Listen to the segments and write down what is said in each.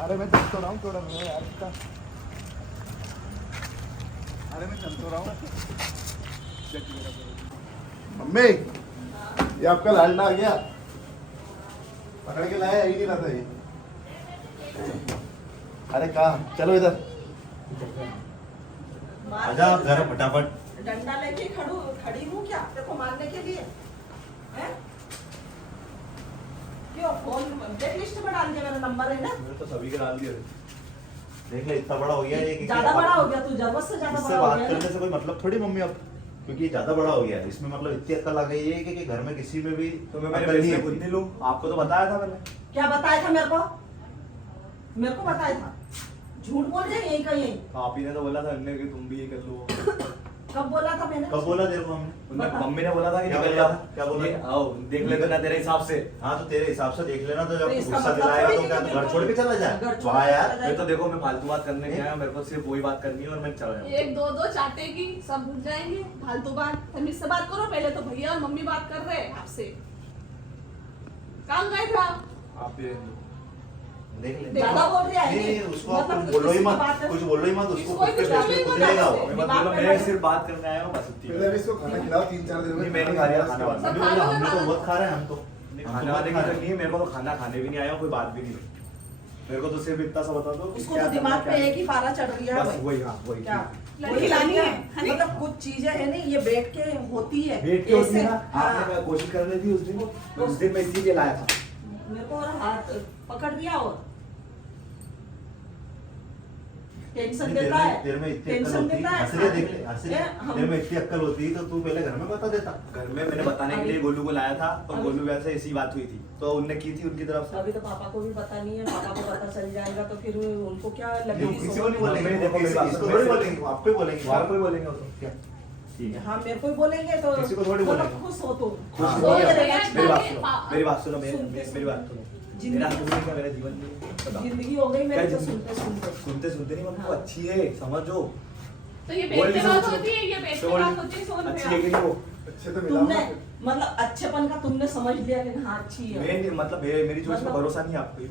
अरे मैं चल तो रहा हूँ थोड़ा यार इसका। अरे मैं चल तो रहा हूँ। मम्मी ये आपका लाडला आ गया, पकड़ के लाया ही नहीं रहा था ये। अरे कहाँ, चलो इधर आजा घर फटाफट। डंडा लेके खड़ी हूँ क्या तेरे को मारने के लिए हैं? क्यों फोन ब्लैक लिस्ट में डाल दिया, मेरा नंबर है ना। मैंने तो सभी के डाल दिए। देख ले इतना बड़ा हो गया ये। ज्यादा बड़ा हो गया तू, जरूरत से ज्यादा इससे बड़ा हो बात गया करने ना। से कोई मतलब थोड़ी मम्मी अब, क्योंकि ये ज्यादा बड़ा हो गया है। इसमें मतलब इतनी अक्ल आ गई है कि घर में किसी में भी तो मैं मेरे अक्ल नहीं पैसे है। खुद नहीं लूं, आपको तो बताया था मैंने। क्या बताया था मेरे को? मेरे को बताया था? झूठ बोल रहे यही का यही। आप ही ने तो बोला था अन्य कि तुम भी ये कर लो। कब बोला था मैंने? कब बोला तेरे को हमने? बता। मम्मी ने बोला था कि क्या निकल बोला जा। था? क्या बोला? ये आओ देख लेते ना तेरे हिसाब से। हाँ तो तेरे हिसाब से देख लेना, तो तो जब इसका गुस्सा मतलब दिलाएगा थोड़ी तो कि क्या बिल्कुल घर छोड़ के चला घर जाए? छोड़ के वाह यार। चला मैं तो देखो मैं फालतू बात करने नहीं आया, मेरे को सिर्फ वही बात करनी है और मैं चला जाऊँ। एक दो दो चाटेगी सब भूल जाएंगे, फालतू बात। तुम इससे बात करो पहले, तो भैया और मम्मी बात कर रहे हैं आपसे। काम गए था आप भी रहने दो। देख ले। ज्यादा बोल रहे हैं नहीं, ये। उसको आप मतलब कुछ बोलो ही किसी की मत, बात है। कुछ बोलो ही मत उसको। इसको खुद के कुछ फैसले बोलो ही खुद मत लेगा आपसे। वो। मैं मतलब मैं सिर्फ बात करने आया हूँ बस इतनी। पहले भी इसको खाना खिलाओ 3-4 दिन में। नहीं, मैं नहीं खा रहा खाना वाना। सब अभी खा बोला, लो ना हमने तो खाना। बहुत खा रहे हैं हम तो। खाने वाने की तो नहीं है, मेरे को तो खाना खाने भी नहीं आया, कोई बात भी नहीं है। मेरे को तो सिर्फ इतना सा बता दो कि उसको क्या तो करना, दिमाग क्या पे नहीं। एक ही पारा चढ़ गया बस है। वही, हाँ वही। क्या लड़की लानी है, है मतलब कुछ चीजें है नहीं, ये बैठ के होती है। वेट की होती है ऐसे- ना, आपने हाँ। क्या कोशिश कर रही थी उस दिन मैं इसीलिए लाया था। मेरे को और हाथ पकड़ दिया और टेंशन देता है। तेरे में इतनी अक्ल टेंशन होती देता है। हंसरिया देख ले, हंसरिया। ये हम- तेरे में इतनी अक्ल होती तो तू पहले घर में बता देता। घर में मैंने बताने के लिए गोलू को लाया था और गोलू वैसे ऐसी बात हुई थी तो उनने की थी उनकी तरफ से। अभी तो पापा को भी पता नहीं है, पापा को पता चल जाएगा तो फिर उनको क्या नहीं, लगेगी? किसी को नहीं बोलेंगे, मम्मी देखो मेरी बात इसको सुनो, थोड़ी मैं- बोलेंगे, आपको ही बोलेंगे। बाहर कोई बोलेंगे वो तो क्या? ठीक है। हाँ मेरे को ही बोलेंगे तो किसी को थोड़ी मतलब बोलेंगे। खुश हो तुम। खुश हाँ। हो सोच गया। रहे हैं, मेरी बात सुनिए, सुनो, मेरी बात सुनो, सुनते- मेरी बात सुनो। जिंदगी- मेरा तुमने क्या मेरा जीवन में बताओ। जिंदगी हो गई मेरी क्या तो जिंदगी? सुनते सुनते। सुनते सुनते नहीं मतलब हाँ। अच्छी है, समझो। तो ये बोल बैठ के नहीं बात सकते। होती है, ये बैठ के बोल- बात होती है सोन अच्छी पे। है कि नहीं वो? अच्छे तो मिला तुमने मतलब अच्छेपन का तुमने समझ लिया कि हाँ अच्छी है। मैं मतलब मेरी चॉइस पे मतलब- भरोसा नहीं है आपको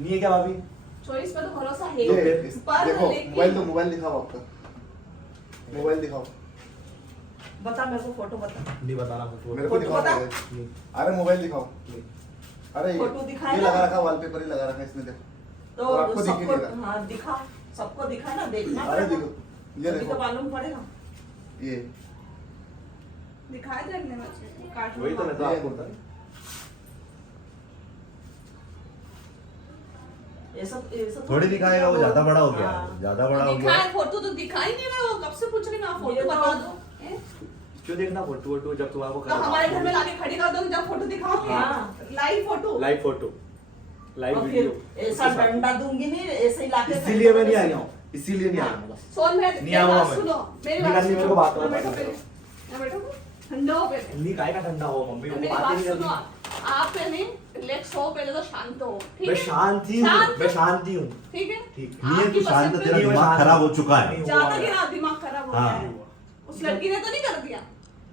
नहीं है क्या भाभी? चॉइस पे तो भरोसा है ये पर देखो लेकिन मोबाइल तो मोबाइल दिखाओ आपका, मोबाइल दिखाओ बता मेरे को फोटो बता। नहीं बताना फोटो। मेरे को फोटो दिखाओ बता। पहले। अरे मोबाइल दिखाओ। अरे फोटो दिखाए ये ना। लगा रखा वॉलपेपर ही लगा रखा है इसने देखो। तो और आपको दिख ही सबको नहीं रहा। हाँ दिखा, सबको दिखा ना, देखना अरे पड़ेगा। देखो ये तभी तो देखो मालूम पड़ेगा। ये दिखाए थे अगले में काट वही तो मैं तो आपको बता। ये सब थोड़ी दिखाएगा, वो ज्यादा बड़ा हो गया, हाँ। ज्यादा बड़ा हो गया। दिखाए फोटो तो दिखा ही नहीं रहा, वो कब से पूछ रही मैं ये फोटो तो- बता दो हैं? क्यों देखना फोटो वोटो जब तुम्हारे को तो हमारे घर में लाके खड़ी कर दो जब फोटो दिखाओगे। हाँ। Live photo live photo live और वीडियो फिर ऐसा डंडा दूंगी नहीं, ऐसे ही लाके इसीलिए मैं नहीं आया हूँ, इसीलिए नहीं आया हूँ बस। सोन मेरी नहीं आऊंगा बात मैं। सुनो, मेरी नहीं बात करनी, मेरे सुनो। को बात मैं बताओ, बैठो बात पहले, मैं बैठो ठंडा हो पहले। नहीं काहे का ठंडा हो मम्मी, मेरे मेरी को बात बात ही नहीं सुनो, करनी। आप पहले रिलैक्स हो, पहले तो शांत हो, ठीक मैं है? शांत ही हूँ, शांत मैं शांत ही हूँ। ठीक है? ठीक। नहीं है आपकी तू शांत, पसंद तेरा पे- दिमाग खराब हो चुका है। नहीं ज्यादा हुआ गिरा दिमाग खराब हो हाँ। गया है। उस लड़की ने तो नहीं कर दिया।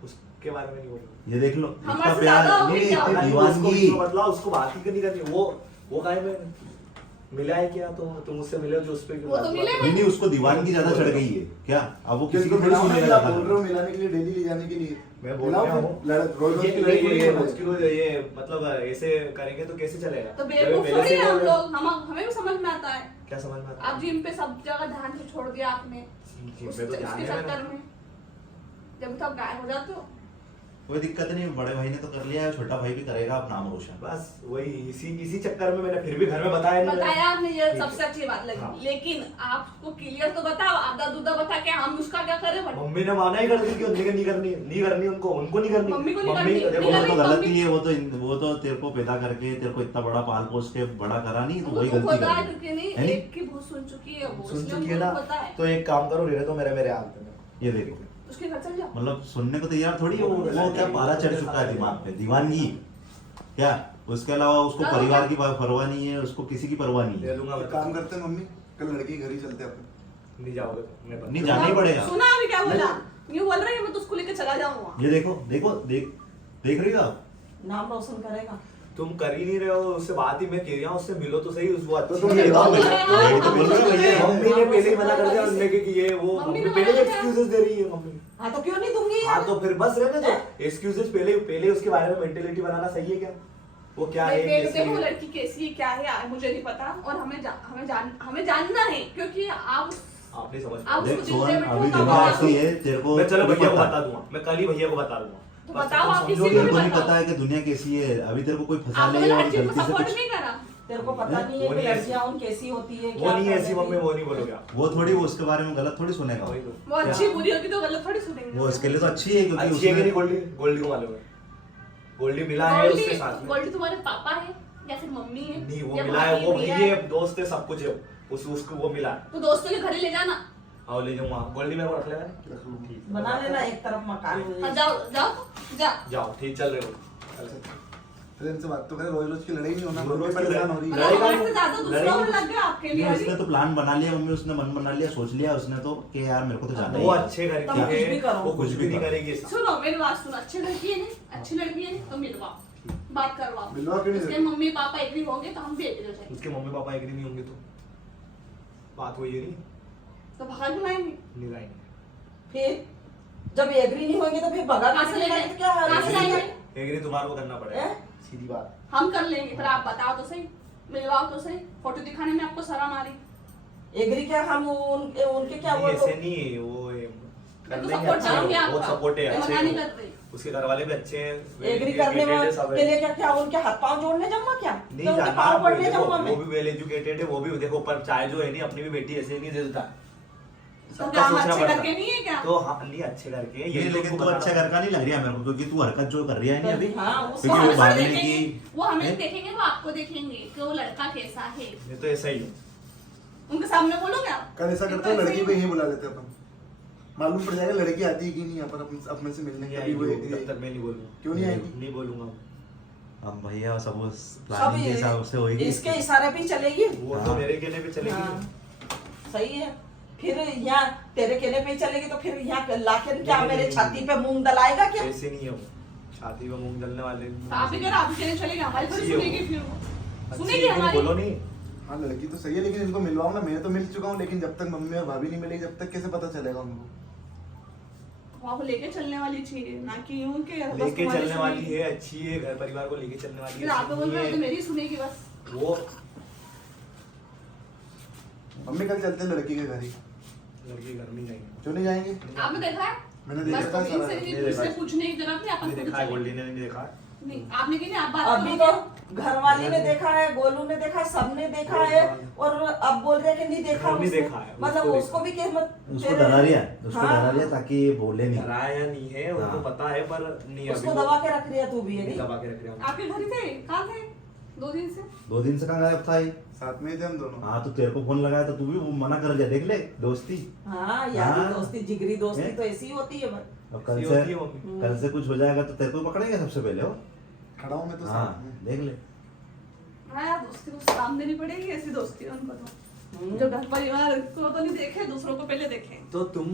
उसके बारे में नहीं बोलूंगा। ये देख लो, हमारे इतना से प्यार, ज्यादा हो नहीं गया। इतनी उसको दीवानगी। उसको बदला, उसको बात ही नहीं करनी। वो काहे में मिला है क्या? तो तुम उससे मिले हो जो उस पे वो तो मिले नहीं नहीं, उसको दीवानगी ज्यादा चढ़ गई है क्या? अब वो किसी किसको को थोड़ी मिलाओ सुनेगा ना, था। बोल रहे हो मिलाने के लिए, डेली ले जाने के लिए। मैं बोल मिलाओ रहा फिर, हूँ रोज रोज की लड़ाई ये थोड़ी रोज की रोज ये मतलब ऐसे करेंगे तो कैसे चलेगा? तो बेवकूफ पहले थोड़ी से है हम बोल रहे हो। लोग, हमें भी समझ में आता है। क्या समझ में आता है? आप जिम पे सब जगह ध्यान से छोड़ दिया आपने, जिम पे तो ध्यान उसके है चक्कर मेरा। में जब तो आप गायब हो जाते हो। कोई दिक्कत नहीं, बड़े भाई ने तो कर लिया है, छोटा भाई भी करेगा अब नाम रोशन। बस वही इसी चक्कर में मैंने फिर भी घर में बताया नहीं। बताया आपने, ये ठीक है। सबसे अच्छी बात लगी। हाँ। लेकिन आपको क्लियर तो बताओ, आधा दूधा बता के हम उसका क्या करें? बट मम्मी ने माना ही कर दी कि नहीं करनी उनको नहीं करनी। मम्मी को नहीं करनी, देखो नहीं वो तो करनी। गलती है, वो तो तेरे को पैदा करके तेरे को इतना बड़ा पाल पोस के बड़ा करा नहीं, तो वही उनको गलती पता है करी क्योंकि नहीं, है नहीं? एक की बहुत सुन चुकी है वो, सुन इसलिए चुकी है उनको ना, पता है। तो एक काम करो, रहने तो मेरे हाल पे। ये देखो, उसके घर चल जाओ। मतलब सुनने को तैयार थोड़ी है, वो क्या पाला चढ़ चुका है दिमाग पे, दीवानगी क्या। उसके अलावा उसको परिवार की परवाह नहीं है, उसको किसी की परवाह नहीं ले है। लूंगा मैं। एक काम करते हैं मम्मी, कल लड़की घर ही चलते हैं अपन। नहीं जाओगे तो मैं नहीं जाना ही पड़ेगा। सुना अभी क्या बोला? यूं बोल रही है मैं तो उसको लेके चला जाऊंगा। ये देखो, देख रही हो आप? नाम रोशन करेगा। तुम कर ही नहीं रहे हो उससे बात ही मैं कह रहा हूँ उससे मिलो तो सही वो तो अच्छी तुम है। मिलवाओ मुझे। यही तो बोल रहे हो भैया। मम्मी ने पहले ही मना कर दिया उनने कि ये वो मम्मी मम्मी ने पहले मना किया। एक्सक्यूजेस दे रही है मम्मी। हाँ तो क्यों नहीं दूंगी हाँ यार? तो फिर बस रहने दो एक्सक्यूजेस पहले उसके बारे में मेंटेलिटी बनाना सही है क्या वो क्या है कैसी देखो है? लड़की कैसी है क्या है मुझे नहीं पता और हमें जानना है क्योंकि आप आप नहीं समझ आप पाए। देख उसको सोहन, दिल में अभी ठोका दुनिया हुआ ऐसी है, तेरे को मैं चलो नहीं भैया को पता। बता दूंगा मैं कल ही भैया को बता दूंगा तो बस बताओ तुम आप किसी समझोगे। को तेरे को भी नहीं बताओ। पता है कि दुनिया कैसी है, अभी तेरे को कोई फंसा आपने ले हर और चीज को गलती से सपोर्ट कुछ नहीं करा तेरे को पता नहीं है वो कि नहीं ऐसी। लड़कियां उन कैसी होती है वो नहीं ऐसी मम्मी वो नहीं बोलोगे आप वो थोड़ी वो उसके बारे में गलत थोड़ी सुनेगा वही तो। वो अच्छी बुरी होगी तो गलत थोड़ी सुनेंगे वो इसके लिए तो अच्छी है क्योंकि अच्छी है कि नहीं उसने गोल्डी गोल्डी को मालूम है गोल्डी मिला है उसके साथ में गोल्डी तुम्हारे पापा है या फिर मम्मी है नहीं वो या मिला है भाभी वो भैया भाई है दोस्त है सब कुछ है उसको वो मिला है तो दोस्तों के घर ही ले जाना आओ ले जाऊँ वहाँ गोल्डी मेरे को रख लेना रख लूँ। ठीक बना लेना एक तरफ मकान हो हाँ, जाए। जाओ जाओ जा जाओ ठीक चल रहे हो फिर इनसे बात तो करें, रोज रोज की लड़ाई नहीं होना, रोज रोज मम्मी की परेशान हो रही है। लड़ाई- हमारे से ज्यादा दूसरा होने लग गया आपके लिए नहीं, अभी। उसने तो प्लान बना लिया मम्मी, उसने मन बना लिया, सोच लिया उसने तो कि यार मेरे को तो जाना ही वो है। अच्छे घर तुम की कुछ भी है करो। वो कुछ भी नहीं करेगी ऐसा। सुनो मेरी बात सुनो अच्छी लड़की है ना अच्छी लड़की है ना तो मिलवाओ बात करवाओ मिलवा क्यों नहीं उसके देते? मम्मी पापा एग्री होंगे तो हम भी एग्री हो जाएंगे उसके मम्मी पापा एग्री नहीं होंगे तो बात वही है नहीं तो भाग लाएंगे नहीं लाएंगे फिर जब एग्री नहीं होंगे तो फिर भगा कहाँ से के लाएंगे? तो क्या कहाँ से लाएंगे? एग्री तुम्हारे को करना पड़ेगा हैं? सीधी बात हम कर लेंगे पर आप बताओ तो सही मिलवाओ तो सही फोटो दिखाने में आपको शर्म आ रही एग्री क्या हम उनके क्या नहीं, वो ऐसे नहीं है वो मैं कर तो लेंगे सपोर्ट अच्छे करूंगी हैं, आपका बहुत सपोर्ट है मैं अच्छे मना नहीं हैं कर वो। रही उसके घर वाले भी अच्छे हैं एग्री करने में educated सब है। के लिए क्या क्या उनके हाथ पांव जोड़ने जाऊंगा क्या नहीं तो उनके जाना पाँव आप पड़ने देखो, जाऊंगा वो मैं भी वेल एजुकेटेड है वो भी देखो पर चाहे जो है नहीं अपनी भी बेटी ऐसे नहीं दे देता तो सबका क्या हम सोचना अच्छे पड़ता करके नहीं है क्या तो हाँ नहीं अच्छे करके ये लेकिन तू अच्छा घर का नहीं लग रहा है मेरे को, क्योंकि तू हरकत जो कर रही है नहीं अभी, हाँ, उसको क्योंकि वो हम भागने देखेंगे, की वो हमें हैं? देखेंगे वो आपको देखेंगे कि वो लड़का कैसा है मैं तो ऐसा ही हूँ उनके सामने बोलोगे आप कल ऐसा करते हैं, लड़की को यही बुला लेते हैं अपन, मालूम पड़ जाएगा लड़की आती है कि नहीं अपन अपने से मिलने नहीं के आएगी लिए वो, तब तक मैं नहीं बोलूंगा क्यों नहीं आएगी? नहीं बोलूंगा अब भैया सब उस सब प्लानिंग के हिसाब से होगी। इसके इशारे पे ही चलेगी वो हाँ। तो मेरे कहने पे चलेगी हाँ, सही है फिर यहाँ तेरे कहने पे ही चलेगी तो फिर यहाँ लाके क्या नहीं, मेरे नहीं, छाती पे मूंग दलाएगा क्या ऐसे नहीं है वो छाती में मूंग जलने वाले तो आप ही कह रहे आप ही कहने चलेगा हमारी थोड़ी अच्छी है वो। सुनेगी फिर वो अच्छी सुनेगी है, हमारी बोलो नहीं हाँ लड़की तो सही है, लेकिन इनको मिलवाओ ना, मैं तो मिल चुका हूँ, लेकिन जब तक मम्मी और भाभी नहीं मिलेगी जब तक कैसे पता चलेगा उनको? वहाँ को लेके चलने वाली चीज है ना कि यूं के बस लेके तुम्हारी चलने वाली सुनेगी। है अच्छी है घर परिवार को लेके चलने वाली फिर है आप तो बोल रहे हो तो मेरी सुनेगी बस वो मम्मी कल चलते हैं लड़की के घर ही, लड़के घर में जाएंगे क्यों नहीं जाएंगे? आपने देखा है मैंने बस देखा था कभी सारा। से नहीं नहीं देखा। पूछने पूछने की जरूरत नहीं अपन नहीं खुद देखा है चलेंगे। गोल्डी ने नहीं देखा है नहीं आपने की नहीं आप बात अभी तो घर वाली ने देखा है, गोलू ने देखा है, सबने देखा है और अब बोल रहे हैं कि नहीं देखा नहीं उसने। देखा है, मतलब उसको उसको भी क्या उसको डरा लिया, उसको हाँ। डरा लिया ताकि ये बोले नहीं। डराया नहीं है उनको हाँ। पता है पर नहीं अभी उसको वो- दबा के रख लिया तू भी है नहीं नहीं दबा के रख रहे हो आपके घर ही थे कहाँ थे 2 दिन से 2 दिन से कहाँ गायब था ये? साथ में ही थे हम दोनों। हाँ तो तेरे को फोन लगाया था, तू भी वो मना कर दिया, देख ले दोस्ती। हाँ यारी हाँ। दोस्ती जिगरी दोस्ती हैं? तो ऐसी ही होती है भाई। और कल ऐसी से होती है मम्मी। कल से कुछ हो जाएगा तो तेरे को पकड़ेंगे सबसे पहले हो। खड़ा हूँ मैं तो साथ हाँ में। देख ले। हाँ यार दोस्ती को सलाम देनी पड़ेगी ऐसी दोस्ती है उनको तो जो घर परिवार को तो नहीं देखे दूसरों को पहले देखे तो तुम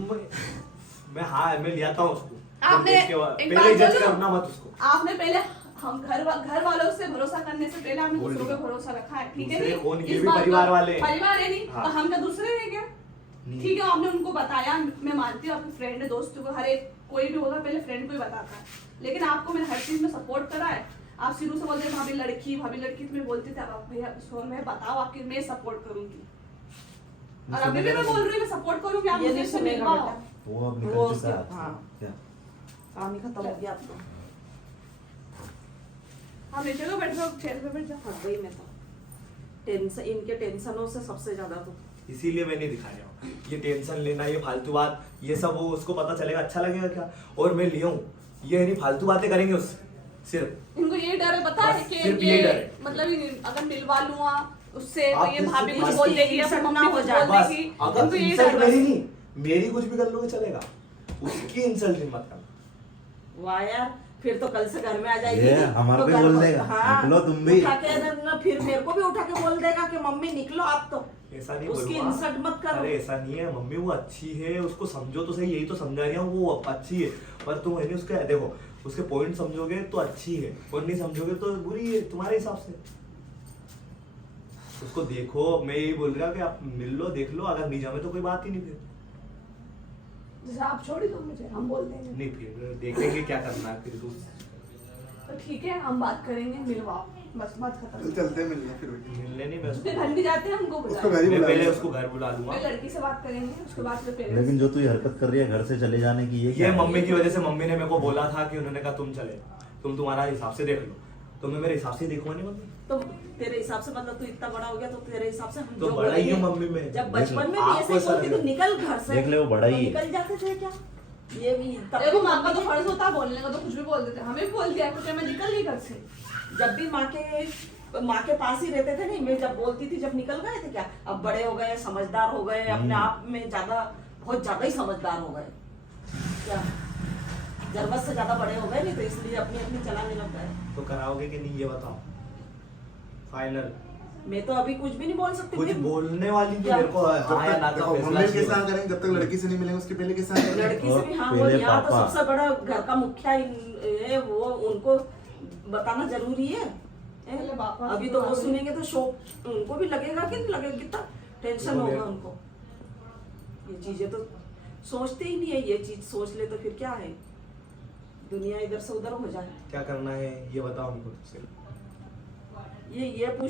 मैं हाँ मैं लिया था उसको आपने देख के एक पहले बात जज बोलूं? करना मत उसको आपने पहले हम घर वालों से भरोसा करने से पहले हमने दूसरों पे भरोसा रखा है ठीक है दूसरे नहीं? कौन, ये इस भी बात को- परिवार वाले हैं। परिवार है नहीं हाँ। तो हम क्या दूसरे हैं क्या नहीं। ठीक है आपने उनको बताया मैं मानती हूँ आपकी फ्रेंड है दोस्तों को हर एक कोई भी होगा पहले फ्रेंड को ही बताता है लेकिन आपको मैंने हर चीज में सपोर्ट करा है आप शुरू से बोलते भाभी लड़की तुम्हें बोलती थी आप भैया सोन में बताओ आपकी मैं सपोर्ट करूंगी और अभी भी मैं बोल रही हूँ मैं सपोर्ट करूंगी आप ये मुझे नहीं इससे सुनेगा मिलवाओ बेटा। वो अब वो निकल उसके- चुका है। हाँ। क्या? काम ही खत्म हो गया अब तो आप नीचे को बैठ जाओ चेयर पे बैठ जाओ थक गई मैं तो टेंशन इनके टेंशनों से सबसे ज्यादा तो इसीलिए मैं नहीं दिखा रहा हूँ ये टेंशन लेना ये फालतू बात ये सब वो उसको पता चलेगा अच्छा लगेगा क्या और मैं लिया हूँ ये नहीं फालतू बातें करेंगे उससे सिर्फ इनको ये डर है पता है बस कि सिर्फ ये यही डर है। मतलब अगर मिलवा लूंगा उससे तो आप ये जिससे भाभी कुछ बस बोल देगी या फिर insult मम्मी ना हो कुछ जाए, बोल बस देगी अगर इनको ये इंसल्ट डर मेरी बस। नहीं मेरी कुछ भी कर लोगे चलेगा उसकी इंसल्ट मत करना वाह यार फिर तो कल से घर में आ जाएगी ये हमारे तो पे घर बोल में- देगा, हाँ, निकलो तुम भी। उठा के ना फिर मेरे को भी उठा के बोल देगा कि मम्मी निकलो आप तो ऐसा नहीं उसकी बोलूंगा। इंसल्ट मत करो अरे ऐसा नहीं है मम्मी वो अच्छी है उसको समझो तो सही यही तो समझा रहा हूँ वो अच्छी है पर तुम है नहीं उसका देखो उसके पॉइंट समझोगे तो अच्छी है, और नहीं समझोगे तो बुरी है तुम्हारे हिसाब से। उसको देखो, मैं यही बोल रहा कि आप मिल लो, देख लो, अगर नहीं जमे तो कोई बात ही नहीं फिर। जैसे आप छोड़ ही दो मुझे, हम बोल देंगे। नहीं फिर देखेंगे क्या करना है फिर। तो ठीक है, हम बात करेंगे, मिलवाओ, बस बात खत्म। चल चलते हैं मिलने फिर। मिलने नहीं, मैं उसके घर भी जाते हैं, हमको उसको बुलाएं। घर ही मैं बुला पहले लेंगे। उसको घर बुला लूंगा। मैं लड़की से बात करेंगे, उसके बाद फिर पेरेंट्स। लेकिन जो तू ये हरकत कर रही है घर से चले जाने की, ये ये क्या है? मम्मी की वजह से, मम्मी ने मेरे को बोला था कि उन्होंने कहा तुम चले, तुम तुम्हारा हिसाब से देख लो, तो मैं मेरे हिसाब से देखूंगा नहीं मम्मी। तो तेरे हिसाब से मतलब तू इतना बड़ा हो गया, तो तेरे हिसाब से हम तो जो बड़ा ही बोलेंगे- हूँ मम्मी मैं। जब बचपन में भी आपको ऐसे ही ऐसा बोलती तो लगे। निकल घर से। देख ले, वो बड़ा ही तो है। निकल जाते थे क्या? ये भी तब देखो भी माँ का तो मम्मी फर्ज होता है बोलने का, तो कुछ भी बोल देते, हमें भी बोल दिया क्योंकि मैं निकल नहीं घर से। जब भी माँ के पास ही रहते थे, नहीं मैं जब बोलती थी, जब निकल गए थे क्या, अब बड़े हो गए, समझदार हो गए, अपने आप में बहुत ज्यादा ही समझदार हो गए क्या, जरूरत से ज्यादा बड़े हो गए, नहीं तो इसलिए अपनी अपनी चलाने लग गए। तो कराओगे कि नहीं ये बताओ फाइनल। मैं तो अभी कुछ भी नहीं बोल सकती। कुछ फिर बोलने वाली तो क्या? मेरे को जब हाँ या ना तक का देखो, फैसला मम्मी के चाहिए। साथ करेंगे, जब तक लड़की से नहीं मिलेंगे उसके पहले के साथ करेंगे। लड़की से भी हाँ, वो पहले यहाँ तो पापा। सबसे बड़ा घर का मुखिया है, वो उनको बताना जरूरी है। पहले पापा अभी तो वो सुनेंगे तो शौक उनको भी लगेगा कि नहीं लगेगा, कितना टेंशन होगा उनको। ये चीजें तो सोचते ही नहीं है, ये चीज सोच ले तो फिर क्या है, दुनिया इधर से उधर हो जाए। क्या करना है ये बताओ हमको सिर्फ। ये पूछ